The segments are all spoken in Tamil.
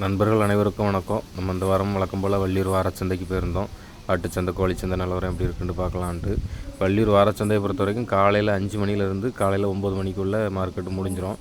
நண்பர்கள் அனைவருக்கும் வணக்கம். நம்ம இந்த வாரம் வழக்கம் போல் வள்ளியூர் வாரச்சந்தைக்கு போயிருந்தோம். ஆட்டுச்சந்தை, கோழிச்சந்தை நிலவரம் எப்படி இருக்குன்னு பார்க்கலான்ட்டு. வள்ளியூர் வாரச்சந்தையை பொறுத்த வரைக்கும் காலையில் 5 மணிலேருந்து காலையில் 9 மணிக்குள்ளே மார்க்கெட்டு முடிஞ்சிடும்.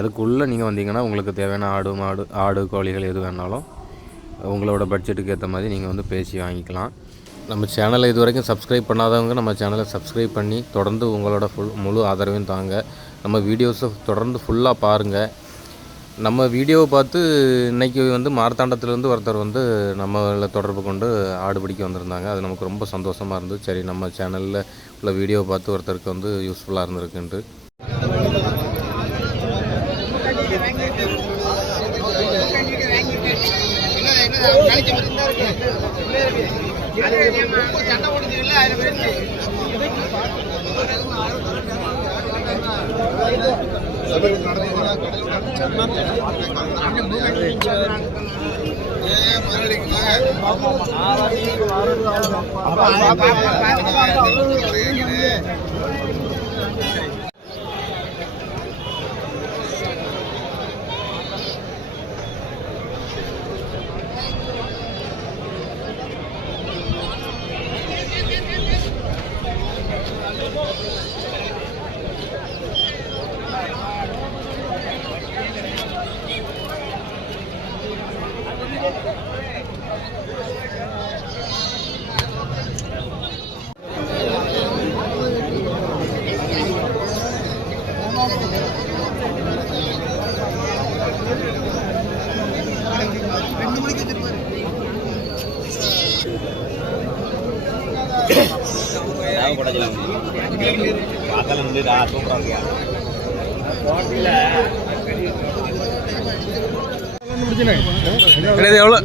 அதுக்குள்ளே நீங்கள் வந்தீங்கன்னா உங்களுக்கு தேவையான ஆடு கோழிகள் எது வேணாலும் உங்களோட பட்ஜெட்டுக்கு ஏற்ற மாதிரி நீங்கள் பேசி வாங்கிக்கலாம். நம்ம சேனலை இது வரைக்கும் சப்ஸ்கிரைப் பண்ணாதவங்க நம்ம சேனலை சப்ஸ்கிரைப் பண்ணி தொடர்ந்து உங்களோட முழு ஆதரவையும் தாங்க. நம்ம வீடியோஸை தொடர்ந்து ஃபுல்லாக பாருங்கள். நம்ம வீடியோவை பார்த்து இன்றைக்கி மார்த்தாண்டத்துலேருந்து ஒருத்தர் நம்மளை தொடர்பு கொண்டு ஆடு பிடிக்க வந்திருந்தாங்க. அது நமக்கு ரொம்ப சந்தோஷமாக இருந்தது. சரி, நம்ம சேனலில் உள்ள வீடியோவை பார்த்து ஒருத்தருக்கு யூஸ்ஃபுல்லாக இருந்திருக்குன்ட்டு.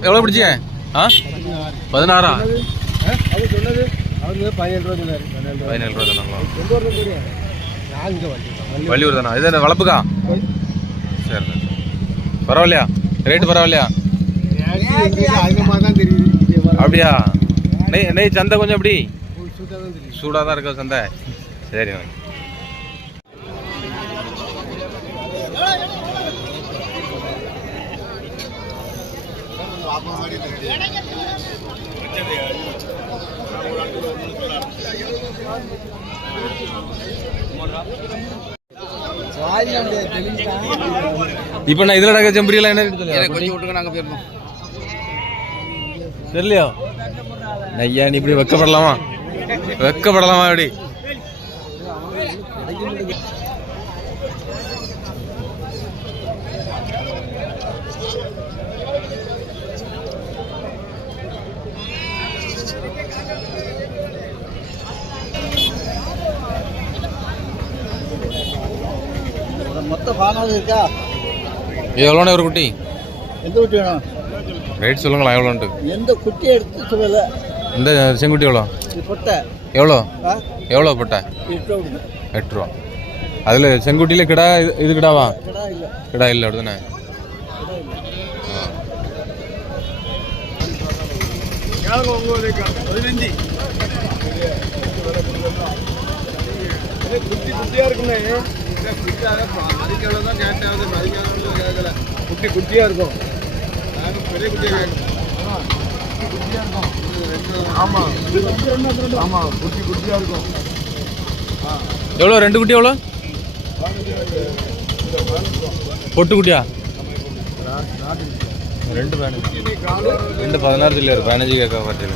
எவ்வளோ பிடிச்சிங்க? 16. வள்ளியூர் தானா? இது வளர்ப்புக்கா? சரி, பரவாயில்லையா? ரேட்டு பரவாயில்லையா? அப்படியா? நெய் சந்தை கொஞ்சம் எப்படி சூடாக தான் இருக்கா சந்தை? சரி. இப்ப நான் இதுல செம்பரியெல்லாம் என்ன தெரியலையோ? ஐயா, நீ இப்படி வெக்கப்படலாமா? இப்படி எவ்வளோண்ணே ஒரு குட்டி? எந்த குட்டி வேணும்? ரேட் சொல்லுங்களா எவ்வளோன்ட்டு? எந்த குட்டி எடுத்து சொல்லல. இந்த செங்குட்டி எவ்வளோ? பொட்டை எவ்வளோ பொட்டை? 8 ரூபா. அதில் செங்குட்டியில் கிடா இது கிடாவா? கிடா இல்லை அப்படிதானே? குட்டியா இருக்குண்ணே. குட்டியா இருக்கும். பெரிய குட்டியா ஆமா குட்டியா இருக்கும். எவ்வளோ? 2 குட்டி எவ்வளோ? பொட்டு குட்டியா? 2 16 இல்லை 15 கேட்க பட்டியல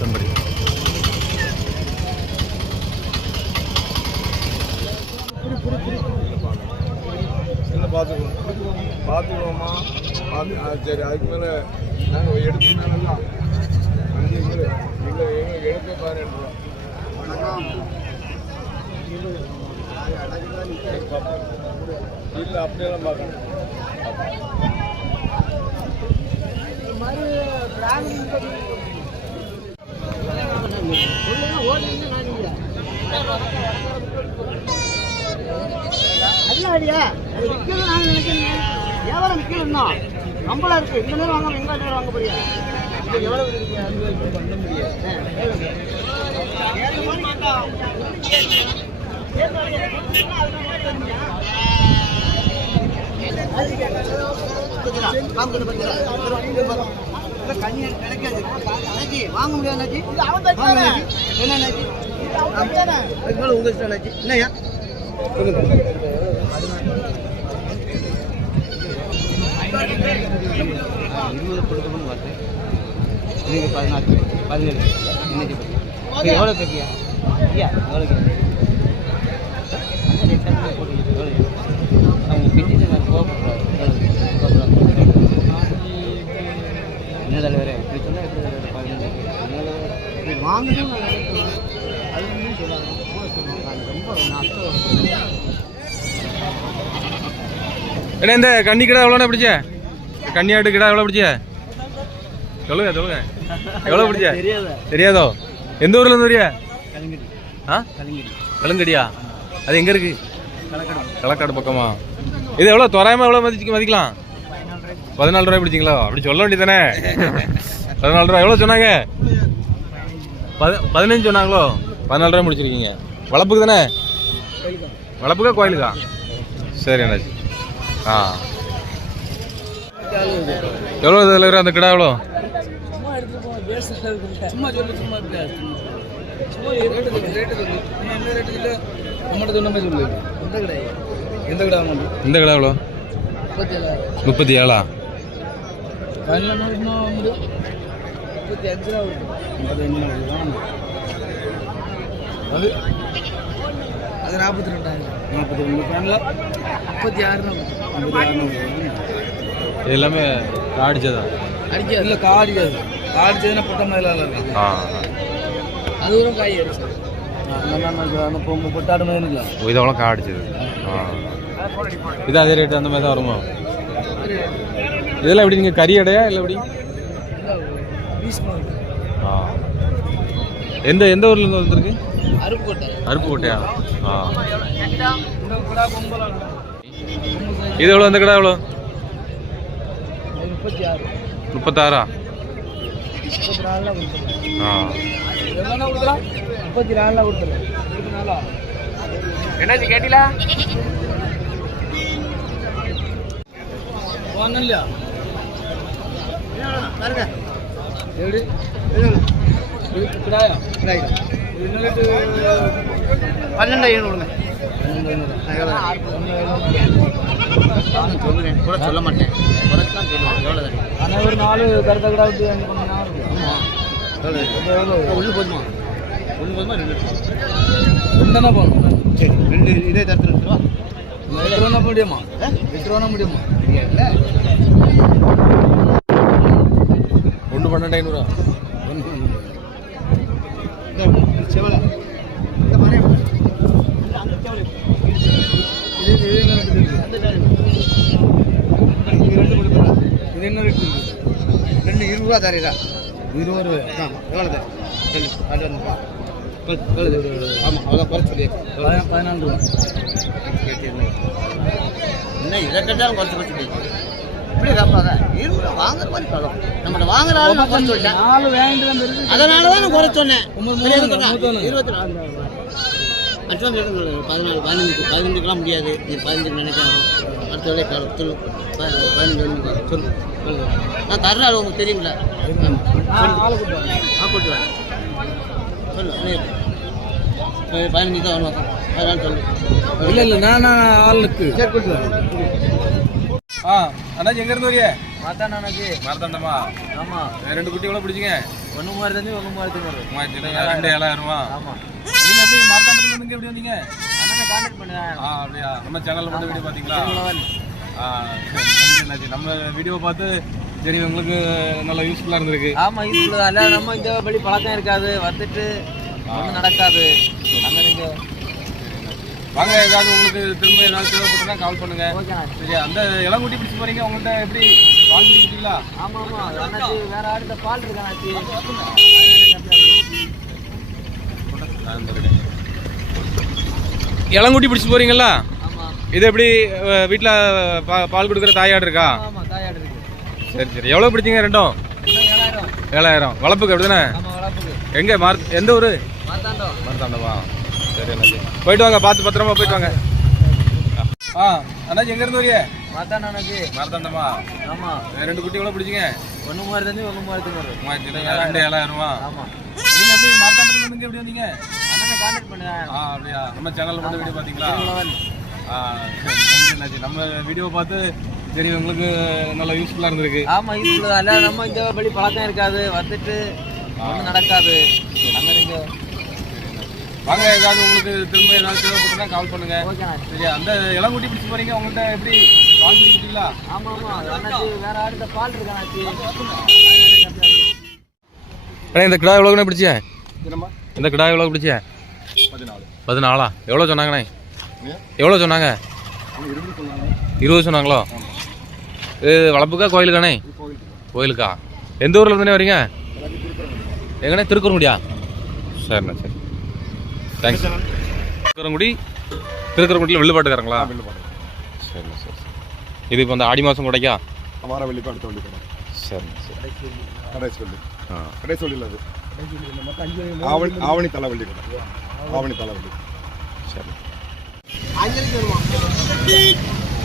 செம்பரி. பார்த்துக்குவோமா? சரி, அதுக்கு மேலே நாங்கள் எடுத்துனாலாம் இல்லை, எங்களுக்கு எடுக்க பாரு. இல்லை, அப்படியெல்லாம் பார்க்கணும். அடியா நாங்கள் நினைக்கிறேன். வியாபாரம் விற்கணும்னா நம்மளா இருக்கு. இந்த நேரம் வாங்க, எங்க நேரம் வாங்க போறியா? எவ்வளவு பண்ண முடியாது. காமிக்கிற பத்தியா கண்ணி கிடைக்காது அண்ணாச்சி வாங்க முடியாது அண்ணாச்சி என்ன அண்ணாச்சி அதுக்கு மேலே உங்க இஷ்டம் அண்ணாச்சி என்னய்யா இருபது கொடுக்கணும்னு பார்த்து இன்னைக்கு 14 17 இன்னைக்கு எவ்வளோ கேட்கியா ஐயா எவ்வளோ கேட்க அவங்க பிடிச்சி நான் கோபப்படுறாரு என்ன தலைவரே இப்படி சொன்னால் எப்படி வாங்கணும் அது சொல்லாங்க ரொம்ப ஏன்னா இந்த கன்னி கிடா எவ்வளோண்ணா பிடிச்ச கன்னியாட்டு கிடா எவ்வளோ பிடிச்ச சொல்லுங்க சொல்லுங்க எவ்வளோ பிடிச்ச தெரியாதோ எந்த ஊர்ல இருந்து வரியா ஆ கலங்கடியா அது எங்க இருக்கு களக்காடு பக்கமா இது எவ்வளோ தோராயமா எவ்வளோ மதிக்கலாம் 14 ரூபாய் பிடிச்சிங்களா அப்படி சொல்ல வேண்டியதானே 14 ரூபா எவ்வளோ சொன்னாங்க 15 சொன்னாங்களோ 14 ரூபாய் முடிச்சிருக்கீங்க வளர்ப்புக்கு தானே வளர்ப்புக்கா கோயிலுக்கா சரி அண்ணாச்சி ஆ எவ்வளோ தலைவர் அந்த கிடா எவ்வளோ சும்மா சொல்லு சும்மா நம்மகிட்ட சொன்ன சொல்லு எந்த கடை இந்த கிடா எவ்வளோ 37 அது 42,000 இது எல்லாமே காடிச்சதா அடிக்காது இல்லை காடிக்காது காடிச்சதுன்னா பொட்ட மாதிரி இருக்கும் அது ஒரு காய் அந்த பொம்பு பொட்டாடு மாதிரி இருக்கலாம் இது எவ்வளோ காடிச்சது இது அதே ரேட்டு அந்த மாதிரி தான் வருமா இதெல்லாம் எப்படி நீங்கள் கறி அடையா இல்லை எப்படி எந்த எந்த ஊர்லேருந்து வந்துருக்கு அருப்புக்கோட்டையா இது எவ்வளோ அந்த கடை எவ்வளோ 36 என்னாச்சு கேட்டீங்களா இல்லையா பாருங்க எப்படி கிடாயா 12,500 சொல்லுவேன் கூட சொல்ல மாட்டேன் ஆனால் ஒரு 4 கருத்த கடை விட்டு ஒன்று போதுமா ரெண்டு போகணும் சரி 2 இதே தரத்தில் இருக்குவா 8 ரூபா முடியுமா 8 ரூபா முடியுமா ஒன்று 12,500 செவலை இந்த மாதிரி இது என்ன ரேட் 20 ரூபா தரீரா 20 ரூபா ஆமாம் எவ்வளோ தரேன் ஆமாம் அவ்வளோ குறைச்சி 14 ரூபா என்ன இதை கேட்டாலும் குறைச்சி இப்படி காப்பாங்க 20 ரூபா வாங்குற மாதிரி பழம் நம்மகிட்ட வாங்குற ஆள் நான் குறைச்சி விட்டேன் 4 வேண்டாம் அதனால தான் நான் குறைச்சி சொன்னேன் 24 அட்வான்ஸ் எடுங்க 15 முடியாது நீ 15 நினைக்காது அடுத்த வேலை சொல்லு 15 சொல்லு நான் தர்ற ஆள் உங்களுக்கு தெரியுங்களா கூட்டு வரேன் சொல்லு 15 தான் வருவாங்க அதனால சொல்லு இல்லை நான் ஆளுக்கு சரி கூட்டு வரேன் அண்ணாச்சி எங்கேருந்து வரியே மாத்தாண்டாண்ணாச்சி மரத்தாண்டமா ஆமாம் 2 குட்டி எவ்வளோ பிடிச்சிங்க 1,3500 2 7,000 ஆமாம் நீங்கள் எப்படி மரத்தாண்டத்துலேருந்து இங்கே எப்படி வந்தீங்க அண்ணனை கான்டாக்ட் பண்ணுவேன் அப்படியா நம்ம சேனலில் மட்டும் வீடியோ பார்த்தீங்களா சரி நன்றி அண்ணாச்சி நம்ம வீடியோ பார்த்து சரி உங்களுக்கு நல்லா யூஸ்ஃபுல்லாக இருந்திருக்கு ஆமாம் இது அல்ல நம்ம இந்த படி பழக்கம் இருக்காது வந்துட்டு ஒன்றும் நடக்காது அங்கே நீங்கள் வாங்க ஏதாவது உங்களுக்கு திரும்ப ஏதாவது தேவைப்பட்டுனா கால் பண்ணுங்க ஓகேண்ணா சரியா அந்த இளங்குட்டி பிடிச்சி போறீங்க உங்கள்கிட்ட எப்படி பால் குடிச்சிட்டீங்களா ஆமாம் ஆமாம் அண்ணாச்சி வேற ஆடுத்த பால் இருக்காண்ணாச்சி இளங்குட்டி பிடிச்சி போறீங்களா ஆமாம் இது எப்படி வீட்டில் பால் கொடுக்குற தாயாடு இருக்கா ஆமாம் தாயாடு இருக்கு சரி சரி எவ்வளோ பிடிச்சிங்க ரெண்டும் 7,000 வளர்ப்புக்கு அப்படிதானே ஆமாம் வளர்ப்புக்கு எங்கே எந்த ஊர் மாத்தாண்டோம் மரத்தாண்டவா சரி அண்ணாச்சி போயிட்டு வாங்க பார்த்து பத்திரமா போயிட்டு வாங்க அண்ணாச்சி எங்க இருந்து வரீங்க? மாத்தாண்டாச்சு. மரத்தாண்டமா? ஆமா. ரெண்டு குட்டி எவ்வளவு பிடிச்சிங்க? ஒன்று மூவாயிரத்தி ஒன்று மூவாயிரத்தி மூணு. 2700. ஆமா. நீங்க எப்படி மரத்தாண்டத்துல இருந்து எப்படி வந்தீங்க? அண்ணனை கான்டாக்ட் பண்ணுங்க. அப்படியா? நம்ம சேனல்ல மட்டும் வீடியோ பாத்தீங்களா? நன்றி. நம்ம வீடியோ பார்த்து சரி உங்களுக்கு நல்ல யூஸ்ஃபுல்லா இருந்திருக்கு. ஆமா, இது அல்ல நம்ம இந்த வழி பழக்கம் இருக்காது, வந்துட்டு ஒன்றும் நடக்காது. அங்கே நீங்க வாங்க, ஏதாவது உங்களுக்கு திரும்ப ஏதாவது தேவைப்பட்டுனா கால் பண்ணுங்க. ஓகேண்ணா. சரியா? அந்த இளங்குட்டி பிடிச்சி போறீங்க, உங்கள்கிட்ட எப்படி பால் பிடிக்கிட்டீங்களா? ஆமா ஆமா, அண்ணாச்சி வேற ஆடுத்த பால் இருக்காண்ணாச்சி. இந்த கிடா எவ்வளோண்ணே பிடிச்சியா? என்னம்மா? இந்த கிடா எவ்வளோ பிடிச்சியா? 14. 14 எவ்வளோ சொன்னாங்கண்ணே? எவ்வளோ சொன்னாங்க? 20 சொன்னாங்களோ? இது வளர்ப்புக்கா கோயிலுக்காண்ணே? கோயிலுக்கா? எந்த ஊரில் இருந்தே வரீங்க? எங்கண்ணே? திருக்குறங்குடியா? சரிண்ணா, சரி, தேங்க்ஸ். திருக்குறங்குடியில் வெள்ளுப்பாட்டுக்காரங்களா? சரிண்ணா, சரி. இது இப்போ அந்த ஆடி மாதம் கூடைக்கா? வார வெள்ளிப்பா அடுத்த வெள்ளி கடை. சரிண்ணா, சரி. கடைசி வெள்ளி. ஆ, கடைசி வெள்ளியில் அது ஆவணி தலைவள்ளி கடை. ஆவணி தலைவள்ளி. சரி.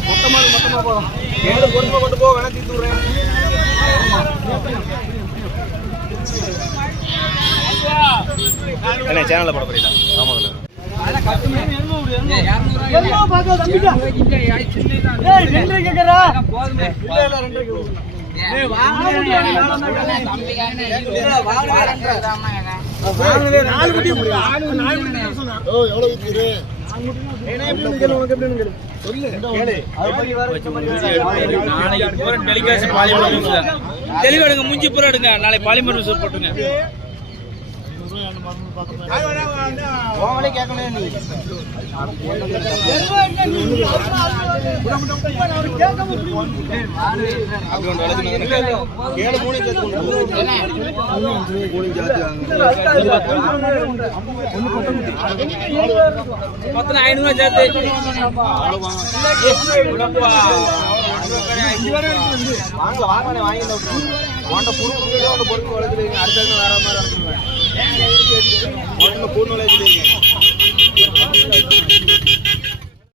மொத்தமா போதும். ஏழு பொறுமை கொண்டு போக வேணா தீர்த்து விடுறேன். சேனல்ல போட போறீங்களா? ஆமாங்கண்ணே. தெளிவெடுங்க, மூஞ்சி பூரா எடுங்க. நாளைக்கு பாலிமர் போட்டுங்க. மொத்தம் 500 சேர்த்து வாங்க.